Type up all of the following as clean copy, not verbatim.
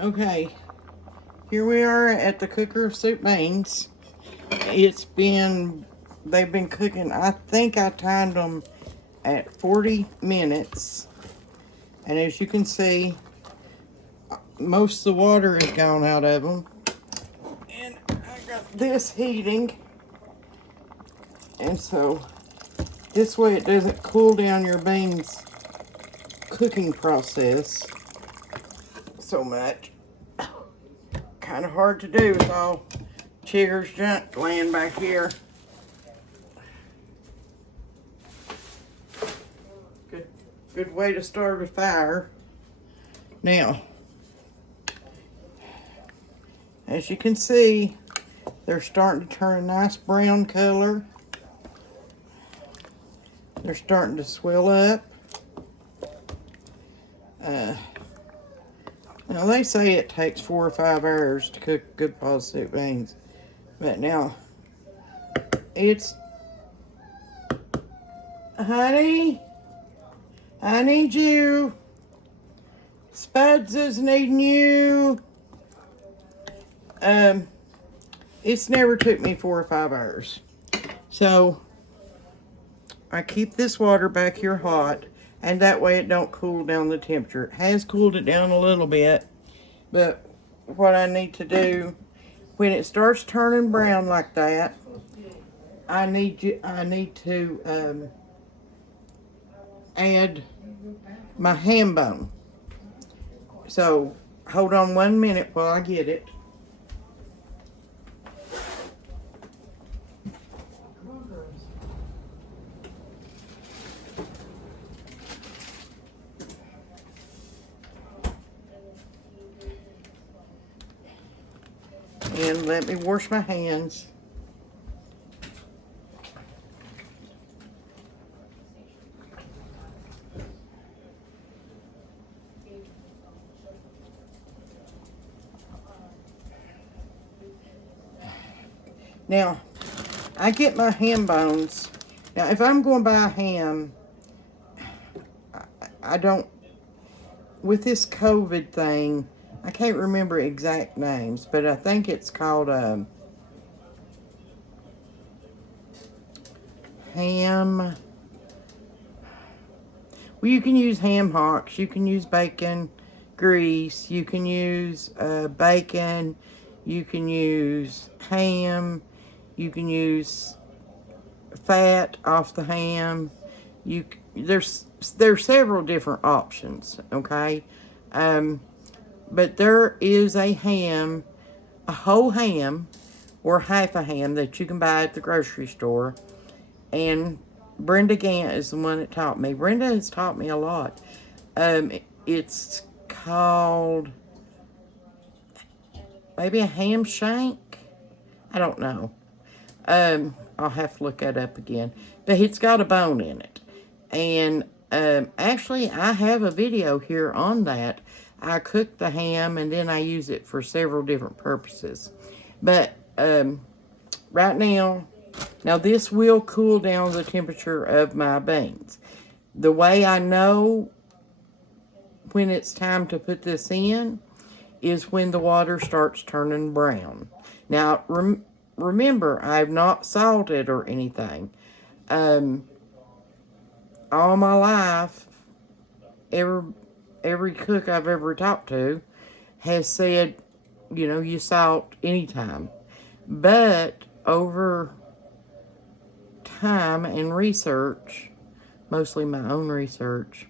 Okay, here we are at the cooker of soup beans. They've been cooking, I think I timed them at 40 minutes. And as you can see, most of the water is gone out of them. And I got this heating. And so, this way it doesn't cool down your beans cooking process so much. Kind of hard to do with all Chigger's junk laying back here. Good way to start a fire. Now, as you can see, they're starting to turn a nice brown color. They're starting to swell up. Now they say it takes 4 or 5 hours to cook good pot soup beans. But now, honey, I need you. Spuds is needing you. It's never took me 4 or 5 hours. So, I keep this water back here hot, and that way it don't cool down the temperature. It has cooled it down a little bit, but what I need to do, when it starts turning brown like that, I need to add my ham bone. So, hold on 1 minute while I get it. And let me wash my hands. Now, I get my ham bones. Now, if I'm going to buy a ham, I don't, with this COVID thing, I can't remember exact names, but I think it's called ham. Well, you can use ham hocks, you can use bacon grease, you can use bacon, you can use ham, you can use fat off the ham. There's several different options, okay? But there is a ham, a whole ham, or half a ham that you can buy at the grocery store. And Brenda Gant is the one that taught me. Brenda has taught me a lot. It's called maybe a ham shank. I don't know. I'll have to look that up again. But it's got a bone in it. And actually, I have a video here on that. I cook the ham and then I use it for several different purposes. But right now this will cool down the temperature of my beans. The way I know when it's time to put this in is when the water starts turning brown. Now, remember, I have not salted or anything. All my life, every cook I've ever talked to has said, you know, you salt anytime. But over time and research, mostly my own research,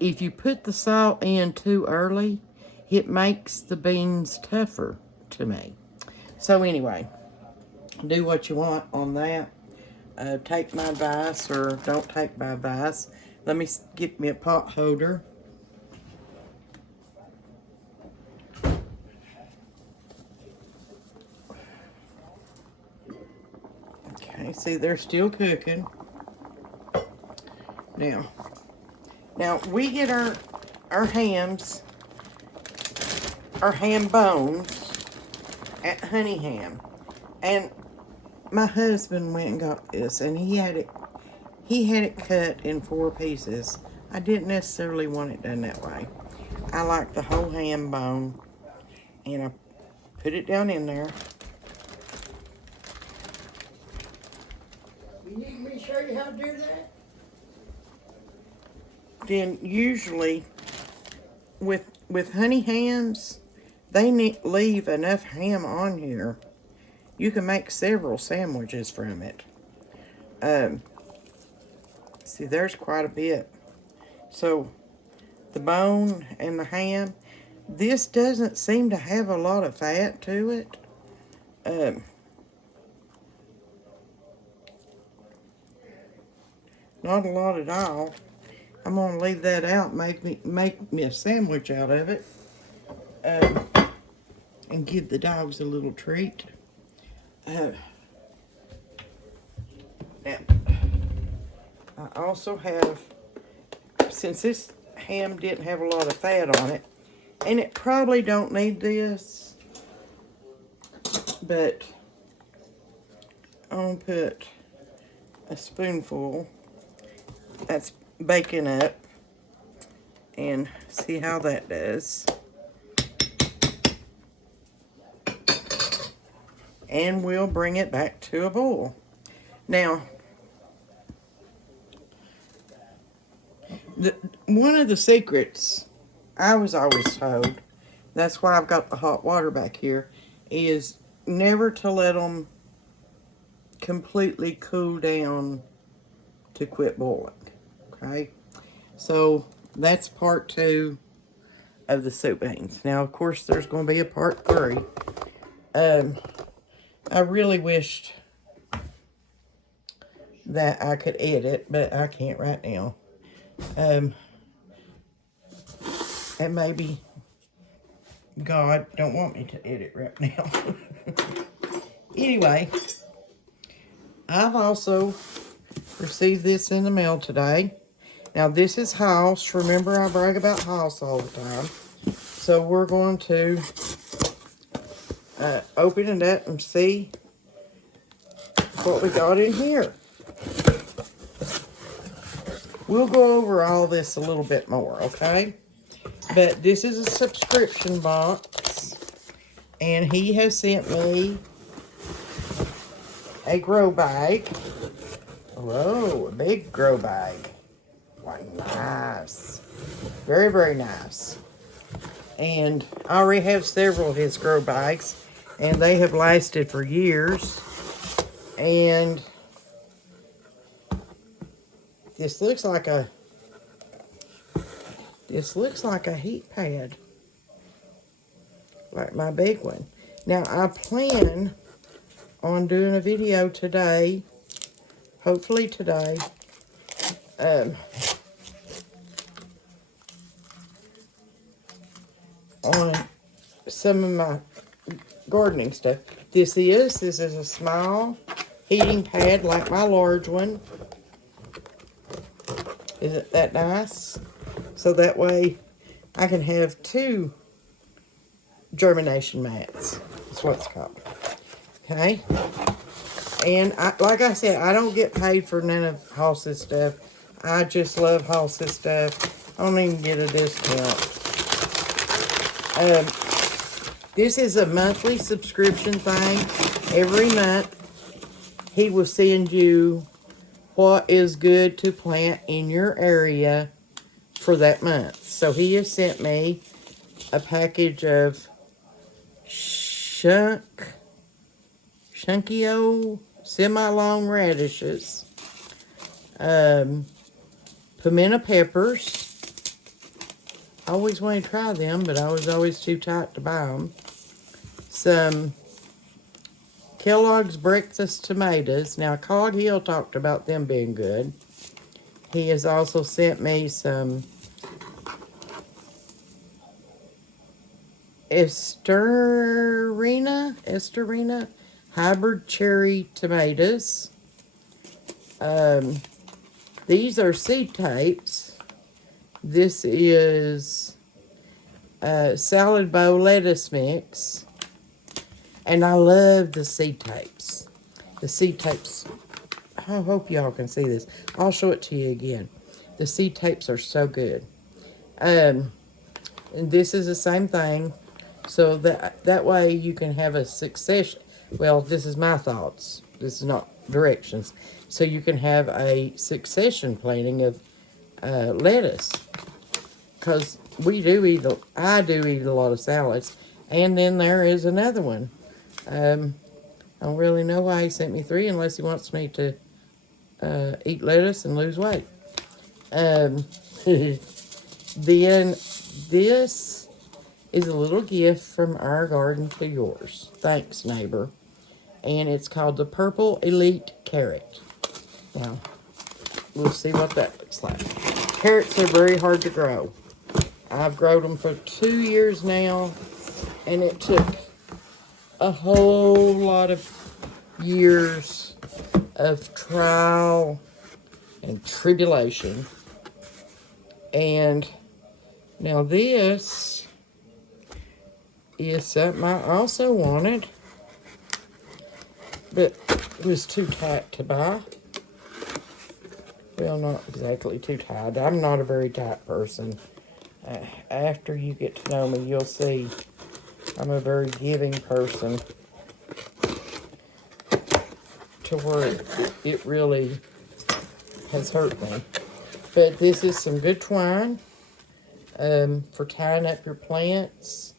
if you put the salt in too early, it makes the beans tougher to me. So anyway, do what you want on that. Take my advice or don't take my advice. Let me get me a pot holder. Okay, see, they're still cooking. Now we get our hams, our ham bones at Honey Ham. And my husband went and got this, and he had it cut in 4 pieces. I didn't necessarily want it done that way. I like the whole ham bone. And I put it down in there. You need me to show you how to do that? Then usually with honey hams, they leave enough ham on here. You can make several sandwiches from it. See, there's quite a bit. So the bone and the ham, this doesn't seem to have a lot of fat to it. Not a lot at all. I'm gonna leave that out, make me a sandwich out of it, and give the dogs a little treat. Now, I also have, since this ham didn't have a lot of fat on it, and it probably don't need this, but I'm gonna put a spoonful. That's baking up, and see how that does. And we'll bring it back to a boil. Now, one of the secrets I was always told, that's why I've got the hot water back here, is never to let them completely cool down to quit boiling. Okay, so that's part 2 of the soup beans. Now, of course, there's going to be a part 3. I really wished that I could edit, but I can't right now. And maybe God don't want me to edit right now. Anyway, I've also received this in the mail today. Now, this is House. Remember, I brag about House all the time. So we're going to open it up and see what we got in here. We'll go over all this a little bit more, okay? But this is a subscription box, and he has sent me a grow bag. Whoa, a big grow bag. Like, nice. Very, very nice. And I already have several of his grow bags, and they have lasted for years. And this looks like a heat pad, like my big one. Now, I plan on doing a video today, hopefully today, on some of my gardening stuff. This is a small heating pad like my large one. Isn't that nice? So that way I can have 2 germination mats. That's what it's called. Okay? And like I said, I don't get paid for none of Hoss's stuff. I just love Hoss's stuff. I don't even get a discount. This is a monthly subscription thing. Every month, he will send you what is good to plant in your area for that month. So he has sent me a package of chunky old semi-long radishes, pimento peppers. I always wanted to try them, but I was always too tight to buy them. Some Kellogg's breakfast tomatoes. Now, Cog Hill talked about them being good. He has also sent me some Esterina hybrid cherry tomatoes. These are seed tapes. This is salad bowl lettuce mix. And I love the seed tapes. The seed tapes, I hope y'all can see this. I'll show it to you again. The seed tapes are so good. And this is the same thing. So that way you can have a succession. Well, this is my thoughts. This is not directions. So you can have a succession planting of lettuce. Because I do eat a lot of salads. And then there is another one. I don't really know why he sent me 3 unless he wants me to eat lettuce and lose weight. Then this is a little gift from our garden to yours. Thanks, neighbor. And it's called the Purple Elite Carrot. Now, we'll see what that looks like. Carrots are very hard to grow. I've grown them for 2 years now, and it took a whole lot of years of trial and tribulation. And now this is something I also wanted, but it was too tight to buy. Well, not exactly too tight. I'm not a very tight person. After you get to know me, you'll see I'm a very giving person to where it really has hurt me. But this is some good twine for tying up your plants.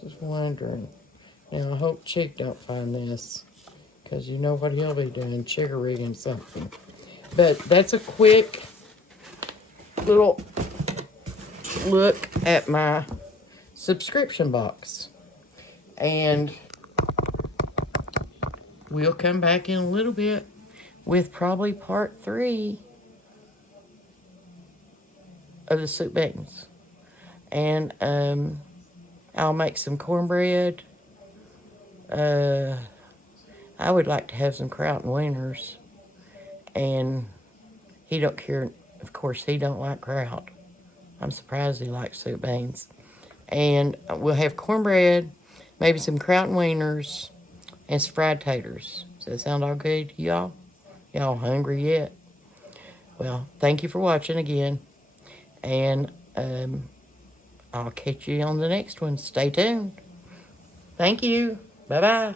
Just wondering. Now, I hope Chick don't find this, because you know what he'll be doing, chick-a-rigging something. But that's a quick little look at my subscription box. And we'll come back in a little bit with probably part 3 of the soup beans. And I'll make some cornbread. I would like to have some kraut and wieners. And he don't care. Of course, he don't like kraut. I'm surprised he likes soup beans. And we'll have cornbread, maybe some kraut and wieners, and some fried taters. Does that sound all good to y'all? Y'all hungry yet? Well, thank you for watching again. And I'll catch you on the next one. Stay tuned. Thank you. Bye-bye.